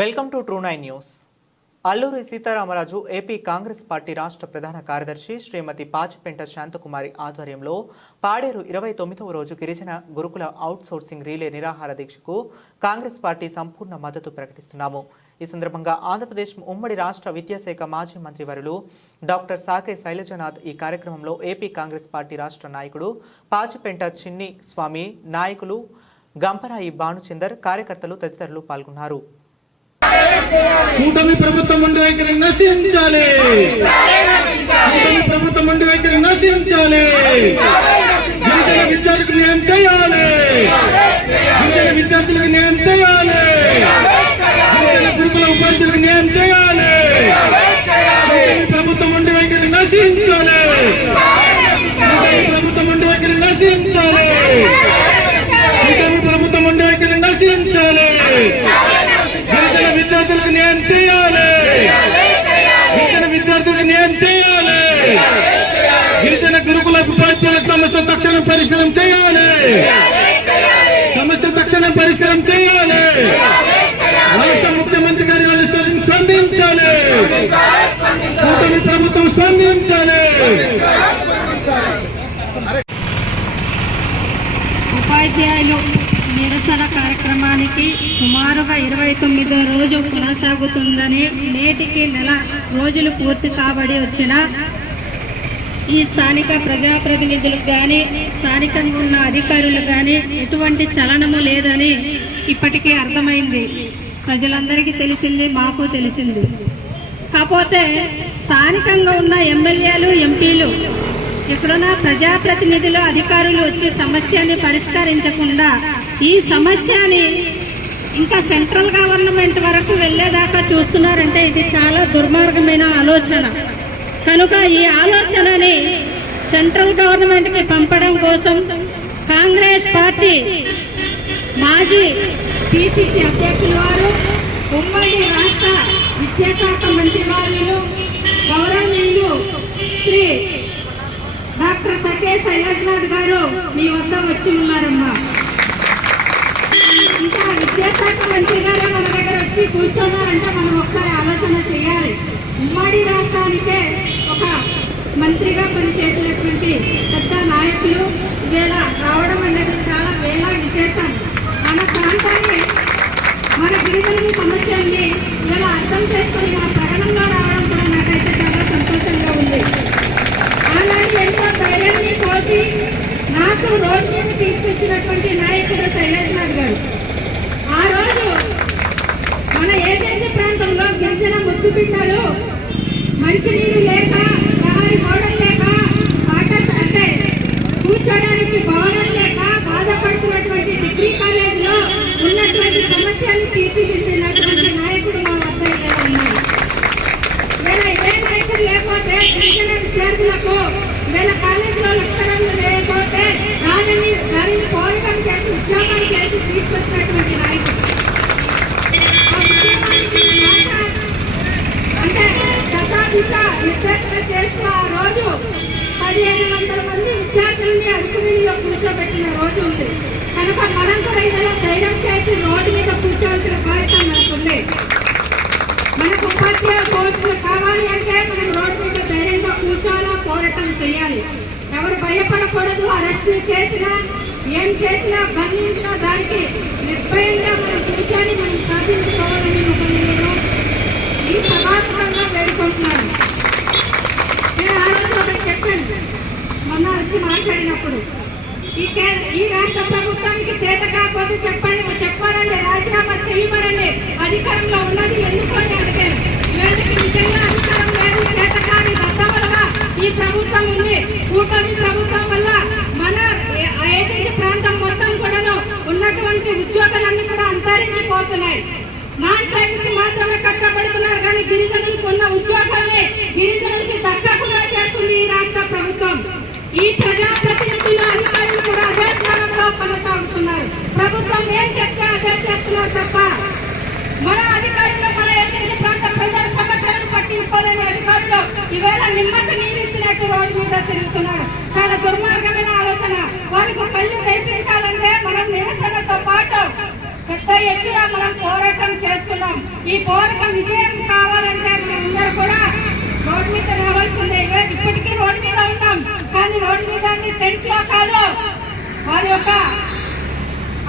Welcome to true nine news. Alluri Sitaramaraju AP Congress party రాష్ట్ర ప్రధాన కార్యదర్శి శ్రీమతి పాచిపెంట శాంతకుమారి ఆధ్వర్యంలో పాడేరు ఇరవై తొమ్మిదవ రోజు గిరిజన గురుకుల అవుట్సోర్సింగ్ రీలే నిరాహార దీక్షకు కాంగ్రెస్ పార్టీ సంపూర్ణ మద్దతు ప్రకటిస్తున్నాము. ఈ సందర్భంగా ఆంధ్రప్రదేశ్ ఉమ్మడి రాష్ట్ర విద్యాశాఖ మాజీ మంత్రి వరులు డాక్టర్ సాకే శైలజనాథ్ ఈ కార్యక్రమంలో ఏపీ కాంగ్రెస్ పార్టీ రాష్ట్ర నాయకుడు పాచిపెంట చిన్ని స్వామి నాయకులు గంపరాయి భానుచందర్ కార్యకర్తలు తదితరులు పాల్గొన్నారు. కూటమి ప్రభుత్వం ఉండి వైఖరి నశించాలి. కూటమి ప్రభుత్వం ఉండి వైఖరి నశించాలి. గిరిజన విద్యార్థులకు న్యాయం చేయాలి గిరిజన విద్యార్థులకు న్యాయం చేయాలి గిరిజన గురుకుల ఉపాధ్యాయులకు న్యాయం చేయాలి కూటమి ప్రభుత్వం ఉండి వైఖరి నశించాలి కూటమి ప్రభుత్వం ఉండి వైఖరి నశించాలి కూటమి ప్రభుత్వం ఉండి వైఖరి నశించాలి గిరిజన విద్యార్థులకు న్యాయం చేయాలి గిరిజన విద్యార్థులకు న్యాయం చేయాలి గిరిజన గురుకుల ఉపాధ్యాయుల సమస్య తక్షణం పరిష్కారం చేయాలి సమస్య తక్షణం పరిష్కారం చేయాలి రాష్ట్ర ముఖ్యమంత్రి గారి వాళ్ళు స్పందించాలి కూటమి ప్రభుత్వం స్పందించాలి ఉపాధ్యాయులు నిరసన కార్యక్రమానికి సుమారుగా ఇరవై తొమ్మిదో రోజు కొనసాగుతుందని నేటికి నెల రోజులు పూర్తి కాబడి వచ్చిన ఈ స్థానిక ప్రజాప్రతినిధులు కానీ స్థానికంగా ఉన్న అధికారులు కానీ ఎటువంటి చలనము లేదని ఇప్పటికీ అర్థమైంది. ప్రజలందరికీ తెలిసింది మాకు తెలిసింది. కాకపోతే స్థానికంగా ఉన్న ఎమ్మెల్యేలు ఎంపీలు ఇక్కడున్న ప్రజాప్రతినిధులు అధికారులు వచ్చి సమస్యని పరిష్కరించకుండా ఈ సమస్యని ఇంకా సెంట్రల్ గవర్నమెంట్ వరకు వెళ్ళేదాకా చూస్తున్నారంటే ఇది చాలా దుర్మార్గమైన ఆలోచన. కనుక ఈ ఆలోచనని సెంట్రల్ గవర్నమెంట్కి పంపడం కోసం కాంగ్రెస్ పార్టీ మాజీ పిసిసి అధ్యక్షులు వారు ఉమ్మడి రాష్ట్ర విద్యాశాఖ మంత్రి వారు గౌరవనీయులు శ్రీ డాక్టర్ సకే శైలాజ్నాథ్ గారు మీ వద్ద వచ్చి ఉన్నారమ్మా. ఇంకా విద్యాశాఖ మంత్రి గారే మన దగ్గర వచ్చి కూర్చున్నారంటే మనం ఒకసారి ఆలోచన చేయాలి. ఉమ్మడి రాష్ట్రానికే ఒక మంత్రిగా పనిచేసినటువంటి పెద్ద నాయకులు ఇవేళ రావడం అనేది చాలా వేళ విశేషం మన ప్రాంతాన్ని మన గిరిజన సమస్యల్ని ఇవాళ అర్థం చేసుకొని మన ప్రకటనలో రావడం కూడా నాకైతే చాలా సంతోషంగా ఉంది అలాంటి ఎంతో ధైర్యాన్ని కోసి నాకు రోడ్డు మీద తీసుకొచ్చినటువంటి నాయకుడు శైలేష్నాథ్ గారు ఆ రోజు మన ఏజెన్సీ ప్రాంతంలో గిరిజన ముద్దు బిడ్డలు మంచినీరు లేక ప్రహారీ గోడలు లేక వాటర్ అంటే కూర్చోడానికి భవనం లేక బాధపడుతున్నటువంటి డిగ్రీ కాలేజీలో ఉన్నటువంటి సమస్యలు తీర్చిదిద్దినటువంటి నాయకుడు మా వద్ద ఇక్కడ ఉన్నారు వీళ్ళ ఇదే నాయకుడు లేకపోతే గిరిజన విద్యార్థులకు వీళ్ళ కాలేజీలో లెక్చరర్లు లేకపోతే దానిని దానిని పోరాటం చేసి ఉద్యోగాలు చేసి తీసుకొచ్చినటువంటి నాయకుడు ఆ ఉద్యమానికి మాట అంటే దశాదిశ చేసిన ఆ రోజు పదిహేను వందల మంది విద్యార్థుల్ని అడుగువీధిలో కూర్చోబెట్టిన రోజు ఉంది. కనుక మనం కూడా ఇలా ధైర్యం చేసి రోడ్డు మీద కూర్చోవలసిన బాధ్యత మనకుంది మనకు ఉపాధ్యాయ కోర్సులు కావాలి అంటే మనం రోడ్డు మీద ధైర్యంగా కూర్చోవాలా పోరాటం చేయాలి. ఎవరు భయపడకూడదు అరెస్టులు చేసినా ఏం చేసినా బంధించినా దానికి నిర్భయంగా మనం కూర్చొని మనం సాధించుకోవాలని ఈ సమాధానంగా వేడుకుంటున్నాం నేను ఆ రోజు ఒకటి చెప్పాను మొన్న వచ్చి మాట్లాడినప్పుడు ఈ ఈ రాష్ట్ర ప్రభుత్వానికి చేత కాకపోతే చెప్పండి చెప్పారండి రాజీనామా చేయమనండి అధికారంలో ఉన్నది ఎందుకు అని అడిగాను వీళ్ళకి నిజంగా అధికారం లేదు చేత కాని దత్తములుగా ఈ ప్రభుత్వం ఉంది. కూటమి ప్రభుత్వం వల్ల మన ఏజెన్సీ ప్రాంతం మొత్తం కూడాను ఉన్నటువంటి ఉద్యోగాలన్నీ కూడా అంతరించిపోతున్నాయి. నాన్ ప్రైవసీ మాత్రమే కట్టబడుతున్నారు కానీ గిరిజనులకు ఉన్న ఉద్యోగాలే గిరిజనులకి దక్కకుండా చేస్తుంది ఈ రాష్ట్ర ప్రభుత్వం ఈ ప్రజాప్రతినిధులు అధికారులు కూడా అదే స్థానంలో కొనసాగుతున్నారు ప్రభుత్వం ఏం చెప్తే అదే చేస్తున్నారు తప్ప మన అధికారులు మన ఏజెన్సీ ప్రాంత ప్రజల సమస్యలను పట్టించుకోలేని అధికారులు ఈవేళ నిమ్మకి నీరెత్తినట్టు రోడ్డు మీద తిరుగుతున్నారు. చాలా దుర్మార్గమైన ఆలోచన. వారికి కళ్ళు తెరిపించాలంటే మనం నిరసనతో పాటు పెద్ద ఎత్తున మనం పోరాటం చేస్తున్నాం. ఈ పోరాటం విజయం కావాలంటే మనందరూ కూడా రోడ్డు మీద రావాల్సిందే. ఇప్పటికీ రోడ్డు మీద ఉన్నాం. కానీ రోడ్డు మీద టెంట్లో కాదు. వారి యొక్క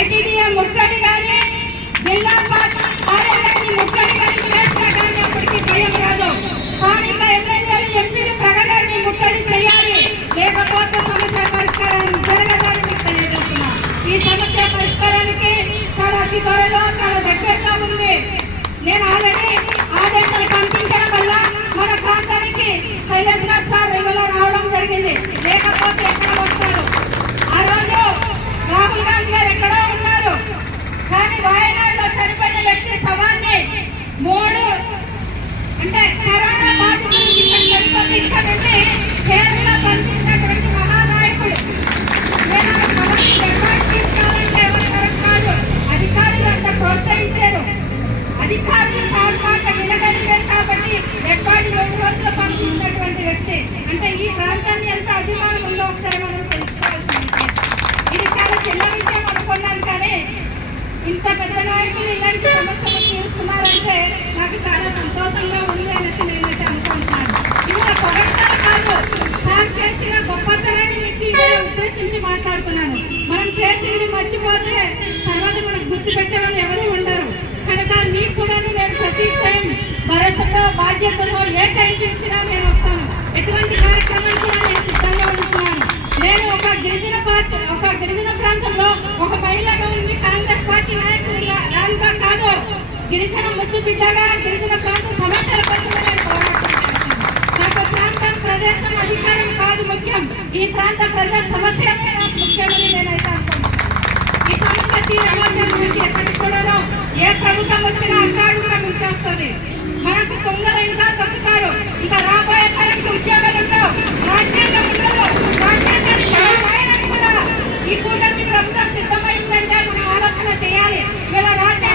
ఐటీడీఏ ముట్టడి కానీ జిల్లా కార్యాలయాన్ని ముట్టడి కానీ చేస్తే కానీ అప్పటికి భయం రాదు స్థానిక ఎమ్మెల్యేలు ఎంపీలు ప్రగతిని ముట్టడి చేయాలి లేకపోతే సమస్య పరిష్కారం జరగదని మీకు తెలియజేస్తున్నా ఈ సమస్య పరిష్కారానికి చాలా అతి త్వరలో చాలా అంటే ఈ ప్రాంతాన్ని ఎంత అభిమానం ఉందో ఒకసారి మనం తెలుసుకోవాల్సింది. ఇది చాలా చిన్న విషయం అనుకున్నాను కానీ ఇంత పెద్ద నాయకులు ఇలాంటి సమస్యలు తీరుస్తున్నారంటే నాకు చాలా సంతోషంగా ఉంది అనేసి నేనైతే అనుకుంటున్నాను. ఇవాళ పొగడ్తలు కాదు. సార్ చేసిన గొప్పతనాన్ని వ్యక్తి ఉద్దేశించి మాట్లాడుతున్నాను. మనం చేసింది మర్చిపోతే తర్వాత మనకు గుర్తుపెట్టేవాళ్ళు ఎవరు ఉండరు. కనుక మీకు కూడా నేను ప్రతి టైం భరోసాతో బాధ్యతతో ఏ టైం ఇచ్చినా నేను వస్తాను ఎటువంటి కార్యక్రమాలు కూడా నేను సిద్ధంగా ఉంటున్నాను నేను ఒక గిరిజన పార్టీ ఒక గిరిజన ప్రాంతంలో ఒక మహిళగా ఉండి కాంగ్రెస్ పార్టీ నాయకుడిగా రానుగా కాదు గిరిజన ముద్దు బిడ్డగా గిరిజన ప్రాంత సమస్యల కోసం నాకు ప్రాంతం ప్రదేశం అధికారం కాదు ముఖ్యం. ఈ ప్రాంత ప్రజా సమస్యలే నాకు ముఖ్యమని నేనైతే అనుకుంటున్నాను. ఈ సమస్య తీరడం గురించి ఎప్పటికి కూడా ఏ ప్రభుత్వం వచ్చినా అడ్డాడుగా ముంచేస్తుంది. మనకు తొందర ఇంకా దొరుకుతారు. ఇంకా రాబోయే తరానికి ఉద్యోగాలు ఉండవు. రాజ్యాంగం ఉండదు. రాజ్యాంగాన్ని కూడా. ఈ కూటమి ప్రభుత్వం సిద్ధమైందంటే మనం ఆలోచన చేయాలి. ఇలా రాజ్యాంగం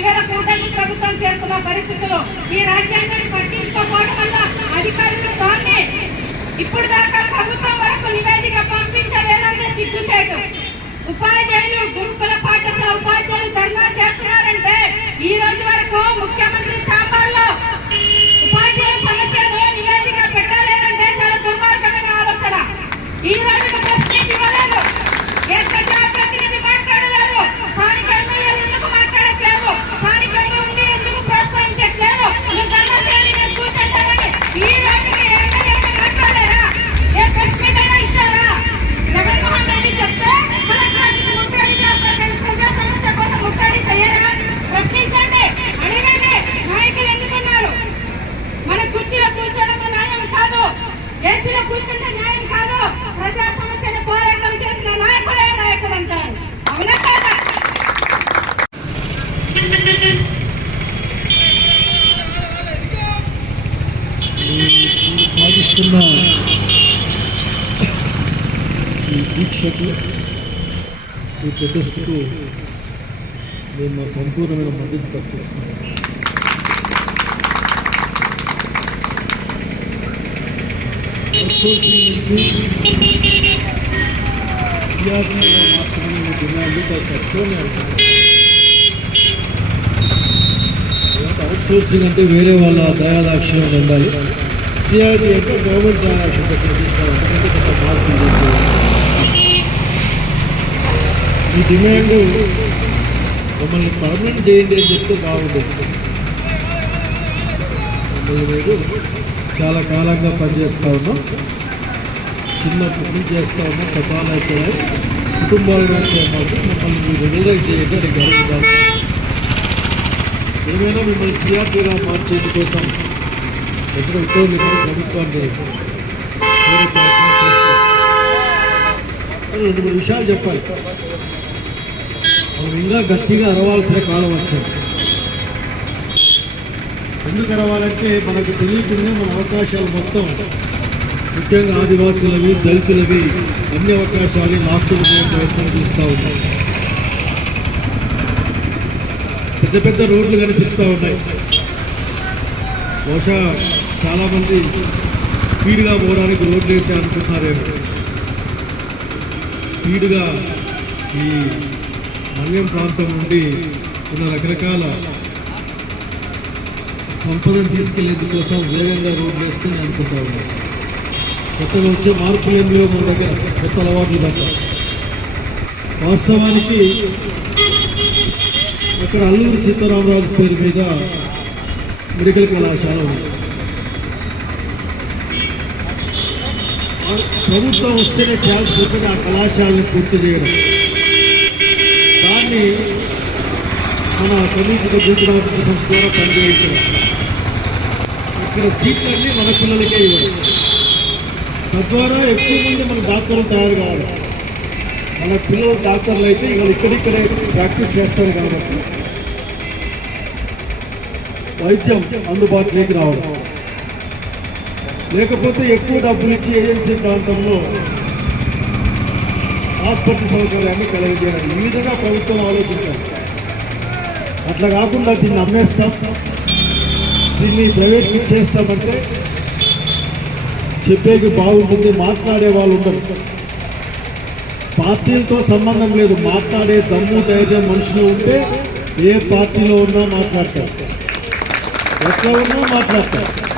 ఇవాళ కూటమి ప్రభుత్వం చేస్తున్న పరిస్థితులు ఈ రాజ్యాంగాన్ని పట్టించుకోకపోవడం వల్ల అధికారులు దాన్ని ఇప్పుడు దాకా ప్రభుత్వం వరకు నివేదిక పంపించలేదంటే సిగ్గు చేయటం ఉపాధ్యాయులు గురుకుల పాఠశాల ఉపాధ్యాయులు ధర్నా చేస్తున్నారంటే ఈ రోజు వరకు ముఖ్య చాంబర్లో ఉపాధ్యాయుల సమస్యను నివేదిక పెట్టలేదంటే చాలా దుర్మార్గమైన ఆలోచన ఈ రోజు ప్రశ్న ఇవ్వలేదు ఏ ప్రజాప్రతినిధి మాట్లాడలేరు స్థానిక ఎమ్మెల్యేలు ఎందుకు మాట్లాడట్లేదు స్థానికంగా ఉండి ఎందుకు ప్రోత్సహించట్లేదు నువ్వు ధర్నా చేయాలి నేను కూర్చుంటానని ఈ రోజుకి ఏ ఎమ్మెల్యేలు మాట్లాడారా ఏ ప్రశ్న ఇచ్చారా జగన్మోహన్ రెడ్డి చెప్తే కలెక్టరేట్ ముట్టడి చేస్తారు కానీ ప్రజా సమస్య కోసం ముట్టడి చేయరా ప్రశ్నించండి అడగండి నాయకులు ఎందుకున్నారు మన కుర్చీలో కూర్చోవడం న్యాయం కాదు ఏసీలో కూర్చుంటే న్యాయం కాదు ప్రజా సమస్యను పోరాటం చేసిన నాయకుడే నాయకుడు అంటారు అవునా కాదా సాగిస్తున్న ఈ దీక్షకు ఈ ప్రతిష్టకు మేము మా సంపూర్ణమైన మద్దతు ప్రకటిస్తున్నాం సిఆర్టీగా మార్చమని డిమాండ్ తక్కువనే అంటున్నారు అవుట్ సోర్సింగ్ అంటే వేరే వాళ్ళ దయాదాక్షిణ్యం ఉండాలి సిఆర్టీ అంటే గవర్నమెంట్ దయాదాక్షిణ్యం ప్రకటించాలి మార్పులు ఈ డిమాండ్ మమ్మల్ని పర్మనెంట్ చేయండి అని చెప్తే బాగుండేది మమ్మల్ని మీరు చాలా కాలంగా పనిచేస్తూ ఉన్నాం. చిన్నప్పటి నుంచి చేస్తూ ఉన్నాం పతాలు అయిపోయాయి కుటుంబాలు మాకు మమ్మల్ని మీరు రెగ్యులైజ్ చేయండి అని గర్వపడాలి ఏమైనా మిమ్మల్ని సిఆర్టీగా మార్చేందుకోసం ఎక్కడ ఉద్యోగులు ప్రభుత్వాన్ని ప్రయత్నం చేస్తాం. రెండు మూడు విషయాలు చెప్పాలి. మనం ఇంకా గట్టిగా అరవాల్సిన కాలం వచ్చింది. ఎందుకు అరవాలంటే మనకు తెలియకుండా మన అవకాశాలు మొత్తం ముఖ్యంగా ఆదివాసులవి దళితులవి అన్ని అవకాశాలు లాక్డౌన్ ప్రయత్నం చేస్తూ ఉన్నాం పెద్ద పెద్ద రోడ్లు కనిపిస్తూ ఉన్నాయి. బహుశా చాలామంది స్పీడ్గా పోవడానికి రోడ్లు వేసే అనుకుంటున్నారేమో స్పీడ్గా ఈ మన్యం ప్రాంతం నుండి ఉన్న రకరకాల సంపదను తీసుకెళ్ళేందుకు కోసం వేగంగా రోడ్లు వేస్తుంది అనుకుంటా ఉన్నాం కొత్తగా వచ్చే మార్పులు ఏం మన దగ్గర కొత్త అలవాట్లు దాకా. వాస్తవానికి అక్కడ అల్లూరి సీతారామరాజు పేరు మీద మెడికల్ కళాశాల ఉంది. ప్రభుత్వం వస్తేనే ఛాన్స్ ఉంటుంది ఆ కళాశాలను పూర్తి చేయడం. దాన్ని మన సమీప గుజరాత్ సంస్థ ద్వారా పనిచేయించడం. ఇక్కడ సీట్లన్నీ మన పిల్లలకే ఇవ్వడం తద్వారా ఎక్కువ మంది మన డాక్టర్లు తయారు కావాలి. మన పిల్లలు డాక్టర్లు అయితే ఇవాళ ఇక్కడిక్కడే ప్రాక్టీస్ చేస్తారు కాబట్టి. వైద్యం అందుబాటులోకి రావడం. లేకపోతే ఎక్కువ డబ్బులు ఇచ్చి ఏజెన్సీ ప్రాంతంలో ఆసుపత్రి సౌకర్యాన్ని కలుగజేయాలి ఈ విధంగా ప్రభుత్వం ఆలోచించాలి. అట్లా కాకుండా దీన్ని అమ్మేస్తాం. దీన్ని ప్రైవేట్ చేస్తామంటే చెప్పేకి బాగుంటుంది మాట్లాడే వాళ్ళు ఉండరు. పార్టీలతో సంబంధం లేదు. మాట్లాడే దమ్ము ధైర్యం మనుషులు ఉంటే ఏ పార్టీలో ఉన్నా మాట్లాడతారు. ఎట్లా ఉన్నా మాట్లాడతారు.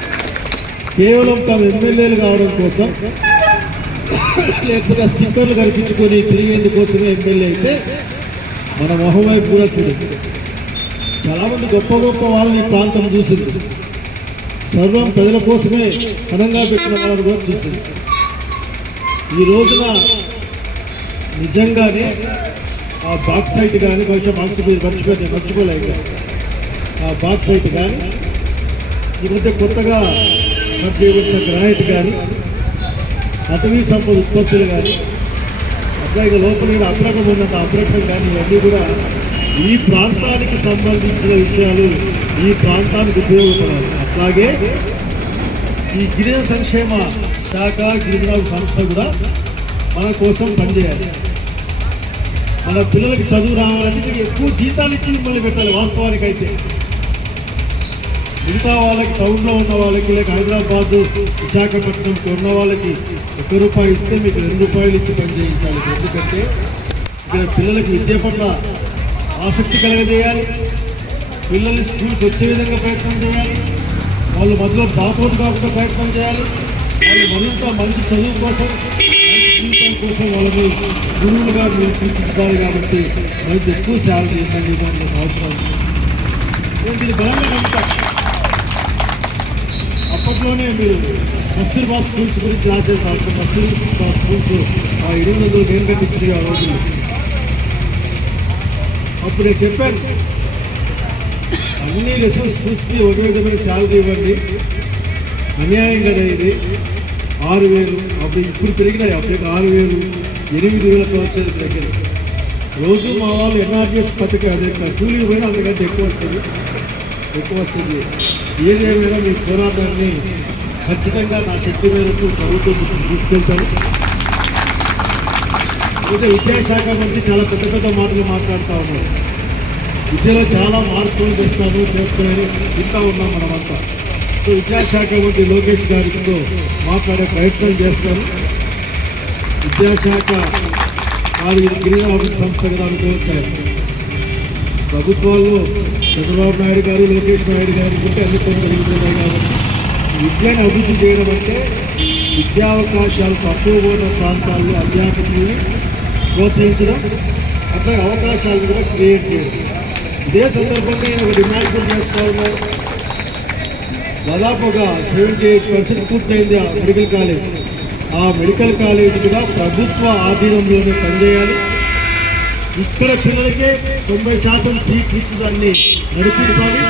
కేవలం తమ ఎమ్మెల్యేలు కావడం కోసం లేకపోతే స్టిక్కర్లు కల్పించుకొని తిరిగేందుకోసమే ఎమ్మెల్యే అయితే మన మొహవైపు కూడా చూడండి చాలామంది గొప్ప గొప్ప వాళ్ళని ఈ ప్రాంతం చూసింది. సర్వం ప్రజల కోసమే ఘనంగా పెట్టిన వాళ్ళని కూడా చూసింది. ఈ రోజున నిజంగానే ఆ బాక్స్ సైట్ కానీ బహుశా బాక్స్ మీరు మర్చిపోతే మర్చిపోలేదు ఆ బాక్స్ సైట్ కానీ ఇప్పుడైతే కొత్తగా చేయబడిన గ్రానైట్ కానీ అటవీ సంపద ఉత్పత్తులు కానీ అట్లాగే లోపల అప్రకం ఉన్నంత అప్రకం కానీ ఇవన్నీ కూడా ఈ ప్రాంతానికి సంబంధించిన విషయాలు ఈ ప్రాంతానికి ఉపయోగపడాలి. అట్లాగే ఈ గిరిజన సంక్షేమ శాఖ గిరిజనాల సంస్థ కూడా మన కోసం పనిచేయాలి. మన పిల్లలకి చదువు రావాలంటే ఎక్కువ జీతాలు ఇచ్చి మిమ్మల్ని పెట్టాలి వాస్తవానికి అయితే మిగతా వాళ్ళకి టౌన్లో ఉన్న వాళ్ళకి లేక హైదరాబాద్ విశాఖపట్నంకి ఉన్న వాళ్ళకి ఒక రూపాయి ఇస్తే మీకు రెండు రూపాయలు ఇచ్చి పని చేయించాలి. ఎందుకంటే ఇక్కడ పిల్లలకి విద్య పట్ల ఆసక్తి కలగజేయాలి పిల్లల్ని స్కూల్కి వచ్చే విధంగా ప్రయత్నం చేయాలి. వాళ్ళు మధ్యలో డాక్టర్ కాకుండా ప్రయత్నం చేయాలి. వాళ్ళు మరింత మంచి చదువు కోసం మంచి జీవితం కోసం వాళ్ళని గురువులుగా మీరు తీర్చిదిద్దాలి కాబట్టి మరింత ఎక్కువ శాలరీ ఇవ్వండి దానికి అవసరం నేను దీన్ని బలంగా నమ్ముతాను అప్పట్లోనే మీరు కస్తూర్బా స్కూల్స్ గురించి రాసేది కస్తూర్బా స్కూల్స్ ఆ ఇరవై వందలు నేను కనిపించింది ఆ రోజుల్లో అప్పుడు నేను చెప్పాను అన్ని రిసోర్స్ స్కూల్స్కి ఒక విధమైన శాలరీ ఇవ్వండి. అన్యాయం కదా ఇది ఆరు వేలు అప్పుడు ఇప్పుడు పెరిగినాయి అప్పుడు ఆరు వేలు ఎనిమిది వేల వచ్చేది దగ్గర. రోజు మా వాళ్ళు ఎన్ఆర్జీఎస్ పథకం అదే కూలీ పోయినా అంతకంటే ఎక్కువ వస్తుంది. ఎక్కువ వస్తుంది. ఏదేమైనా మీ పోరాటాన్ని ఖచ్చితంగా నా శక్తి మేరకు ప్రభుత్వం తీసుకెళ్తాను అయితే విద్యాశాఖ మంత్రి చాలా పెద్ద పెద్ద మాటలు మాట్లాడుతూ ఉన్నారు. విద్యలో చాలా మార్పులు తెస్తాను చేస్తాను ఇంకా ఉన్నాం మనమంతా. సో విద్యాశాఖ మంత్రి లోకేష్ గారితో మాట్లాడే ప్రయత్నం చేస్తాను. విద్యాశాఖ వారి గిరిజన సంస్థ కదా అనుకోవచ్చాయి ప్రభుత్వాల్లో చంద్రబాబు నాయుడు గారు లోకేష్ నాయుడు గారు ఉంటే అన్ని పనులు జరుగుతున్నాయి కాబట్టి విద్యను అభివృద్ధి చేయడం అంటే విద్యా అవకాశాలు తక్కువ ఉన్న ప్రాంతాల్లో అధ్యాపకుల్ని ప్రోత్సహించడం అట్లా అవకాశాలు కూడా క్రియేట్ చేయడం. ఇదే సందర్భంగా నేను ఒక డిమాండ్ కూడా చేస్తా ఉన్నాను దాదాపు ఒక సెవెంటీ ఎయిట్ పర్సెంట్ పూర్తయింది ఆ మెడికల్ కాలేజ్. ఆ మెడికల్ కాలేజ్ కూడా ప్రభుత్వ ఆధీనంలోనే పనిచేయాలి. ఇక్కడ పిల్లలకే తొంభై శాతం సీట్లు ఇచ్చి దాన్ని నడిపించాలి.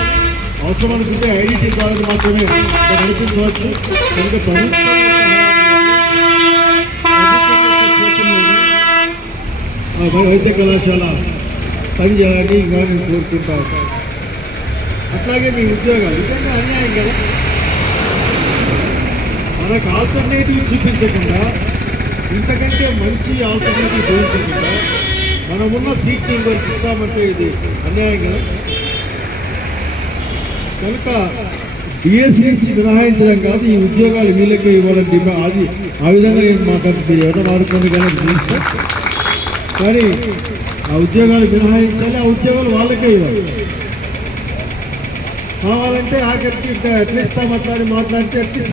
అవసరం అనుకుంటే ఐడెంటిటీ ద్వారా మాత్రమే నడిపించవచ్చు. కనుక ప్రభుత్వం వైద్య కళాశాల పనిచేయాలని ఇంకా మేము కోరుకుంటా. ఉంటాం అట్లాగే మీ ఉద్యోగాలు నిజంగా అన్యాయం కదా? మనకు ఆల్టర్నేటివ్ చూపించకుండా ఇంతకంటే మంచి ఆల్టర్నేటివ్ చూపించకుండా మనం ఉన్న సీట్ ఇంకొకరికి ఇస్తామంటే ఇది అన్యాయం కదా? కనుక బిఎస్సి మినహాయించడం కాదు ఈ ఉద్యోగాలు వీళ్ళకి ఇవ్వాలని అది ఆ విధంగా నేను మాట్లాడుతుంది. ఎవరైనా వాడుకోండి కానీ చూస్తే కానీ ఆ ఉద్యోగాలు మినహాయించాలి ఆ ఉద్యోగాలు వాళ్ళకే ఇవ్వాలి. కావాలంటే ఆఖరికి ఎట్లా ఇస్తాం అట్లా అని మాట్లాడితే ఎట్లా